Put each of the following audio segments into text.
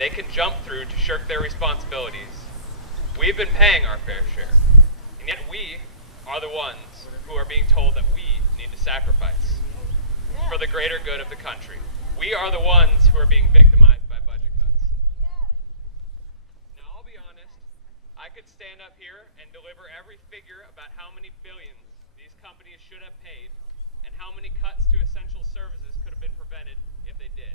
they can jump through to shirk their responsibilities. We've been paying our fair share, and yet we are the ones who are being told that we need to sacrifice for the greater good of the country. We are the ones who are being victimized by budget cuts. Now, I'll be honest, I could stand up here and deliver every figure about how many billions these companies should have paid and how many cuts to essential services could have been prevented if they did.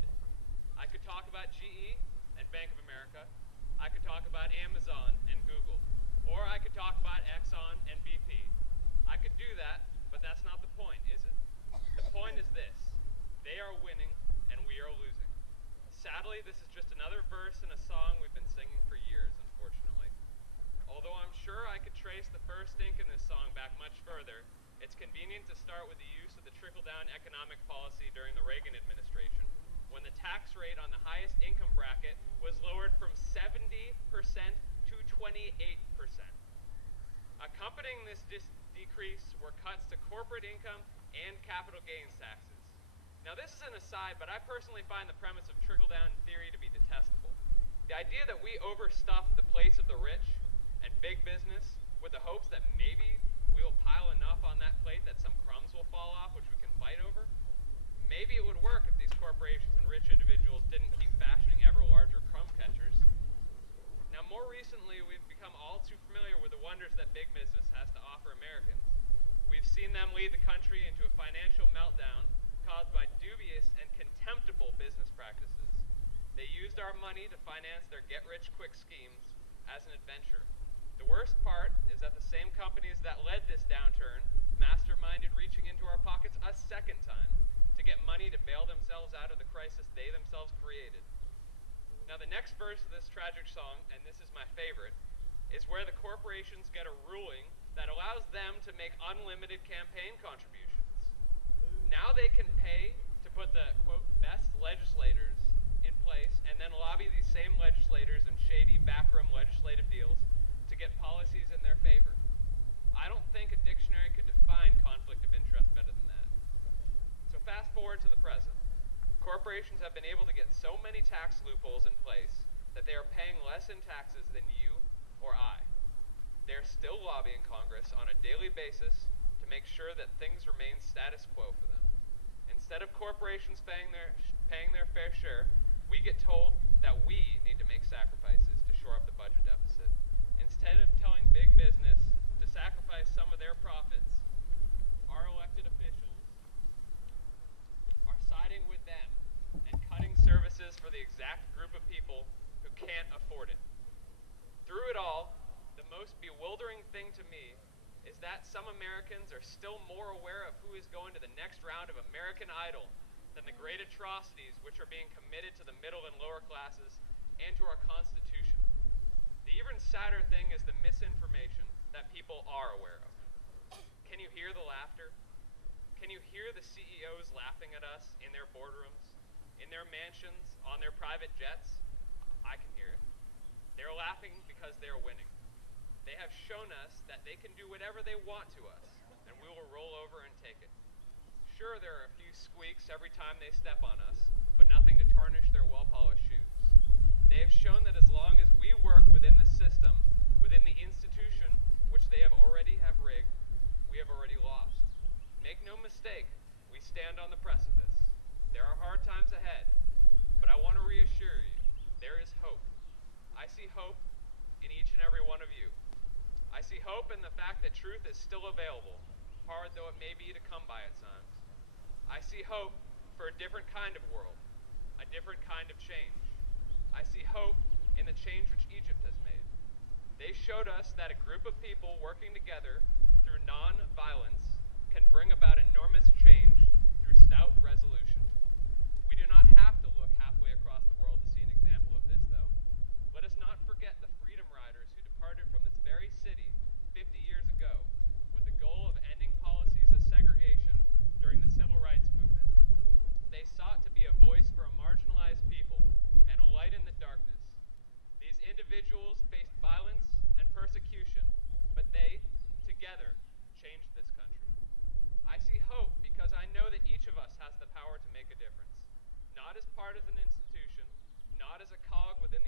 I could talk about GE and Bank of America. I could talk about Amazon and Google. Or I could talk about Exxon and BP. I could do that, but that's not the point, is it? The point is this. They are winning and we are losing. Sadly, this is just another verse in a song we've been singing for years, unfortunately. Although I'm sure I could trace the first ink in this song back much further, it's convenient to start with the use of the trickle-down economic policy during the Reagan administration, when the tax rate on the highest income bracket was lowered from 70% to 28%. Accompanying this decrease were cuts to corporate income and capital gains taxes. Now, this is an aside, but I personally find the premise of trickle-down theory to be detestable. The idea that we overstuff the plates of the rich and big business with the hopes that maybe we will pile enough on that plate that some crumbs will fall off, which we can fight over. Maybe it would work if these corporations and rich individuals didn't keep fashioning ever larger crumb catchers. Now, more recently, we've become all too familiar with the wonders that big business has to offer Americans. We've seen them lead the country into a financial meltdown caused by dubious and contemptible business practices. They used our money to finance their get-rich-quick schemes as an adventure. The worst part is that the same companies that led this downturn masterminded reaching into our pockets a second time to get money to bail themselves out of the crisis they themselves created. Now, the next verse of this tragic song, and this is my favorite, is where the corporations get a ruling that allows them to make unlimited campaign contributions. Now they can pay to put the, quote, best legislators in place and then lobby these same legislators in shady backroom legislative deals to get policies in their favor. I don't think a dictionary could define conflict of interest better than that. So fast forward to the present. Corporations have been able to get so many tax loopholes in place that they are paying less in taxes than you or I. They are still lobbying Congress on a daily basis to make sure that things remain status quo for them. Instead of corporations paying their fair share, we get told that we need to make sacrifices to shore up the budget deficit. Instead of telling big business to sacrifice some of their profits, our elected officials are siding with them and cutting services for the exact group of people who can't afford it. Through it all, the most bewildering thing to me is that some Americans are still more aware of who is going to the next round of American Idol than the great atrocities which are being committed to the middle and lower classes and to our Constitution. The even sadder thing is the misinformation that people are aware of. Can you hear the laughter? Can you hear the CEOs laughing at us in their boardrooms, in their mansions, on their private jets? I can hear it. They're laughing because they're winning. They have shown us that they can do whatever they want to us, and we will roll over and take it. Sure, there are a few squeaks every time they step on us, but nothing to tarnish their well-polished shoes. They have shown that as long as we work within the system, within the institution which they have already rigged, we have already lost. Make no mistake, we stand on the precipice. There are hard times ahead, but I want to reassure you, there is hope. I see hope in each and every one of you. I see hope in the fact that truth is still available, hard though it may be to come by at times. I see hope for a different kind of world, a different kind of change. I see hope in the change which Egypt has made. They showed us that a group of people working together through non-violence can bring about enormous change through stout resolution. We do not have to look halfway across the world to see an example of this, though. Let us not forget the freedom riders who departed from this very city 50 years ago with the goal of ending policies of segregation during the Civil Rights Movement. They sought to be a voice for a marginalized people and a light in the darkness. These individuals faced violence and persecution, but they, together, changed this country. I see hope because I know that each of us has the power to make a difference. Not as part of an institution, not as a cog within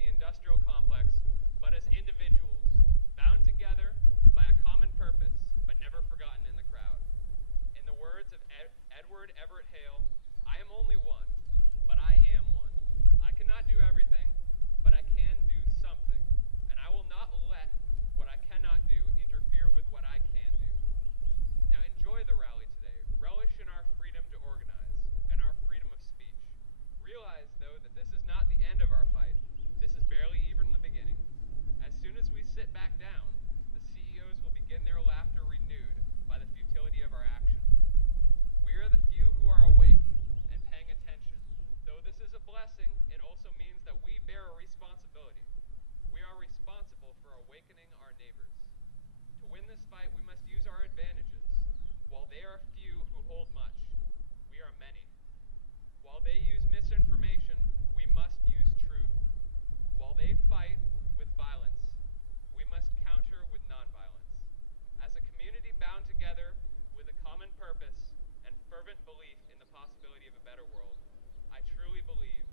To win this fight, we must use our advantages. While they are few who hold much, we are many. While they use misinformation, we must use truth. While they fight with violence, we must counter with nonviolence. As a community bound together with a common purpose and fervent belief in the possibility of a better world, I truly believe